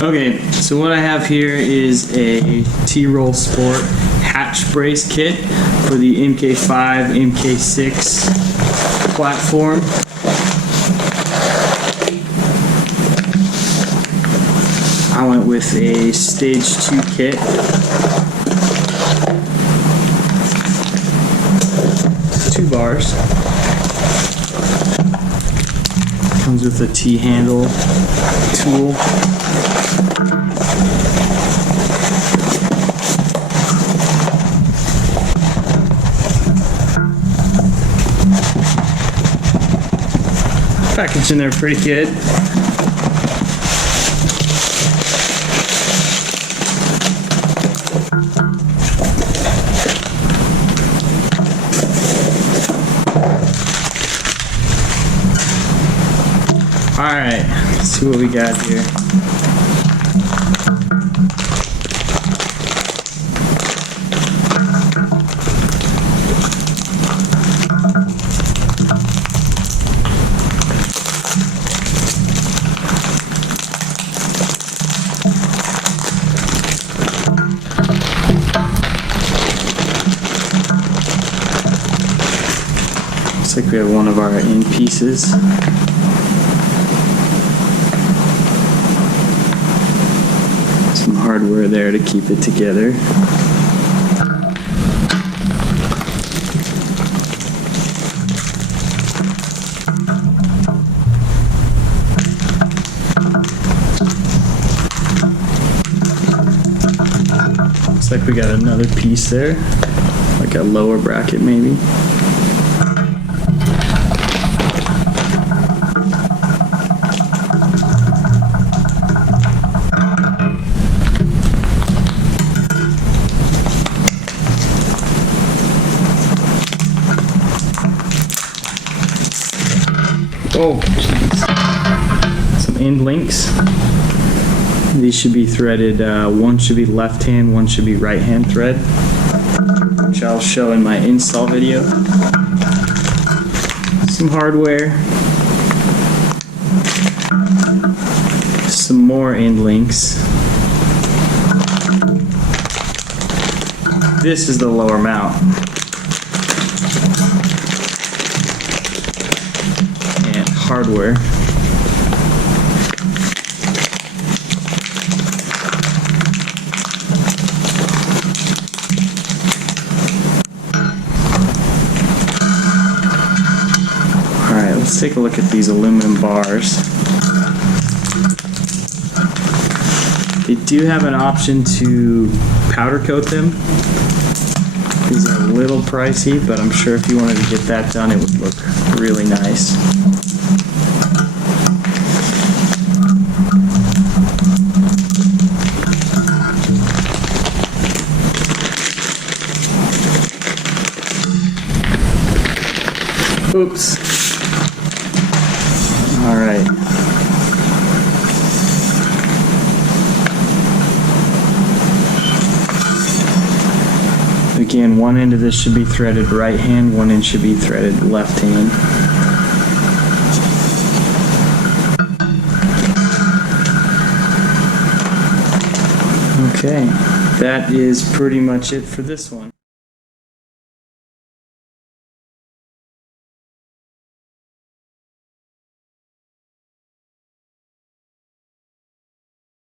Okay, so what I have here is a Tyrolsport hatch brace kit for the MK5 MK6 platform. I went with a stage 2 kit. It's 2 bars. Comes with a T-handle tool. Package in there pretty good. Alright, let's see what we got here. Looks like we have one of our end pieces. Some hardware there to keep it together. Looks like we got another piece there, like a lower bracket maybe. Oh, geez. Some end links. These should be threaded, one should be left hand, one should be right hand thread, which I'll show in my install video. Some hardware. Some more end links. This is the lower mount. Hardware. Alright, let's take a look at these aluminum bars. They do have an option to powder coat them. These are a little pricey, but I'm sure if you wanted to get that done, it would look really nice. Oops. All right. Again, one end of this should be threaded right hand, one end should be threaded left hand. Okay, that is pretty much it for this one.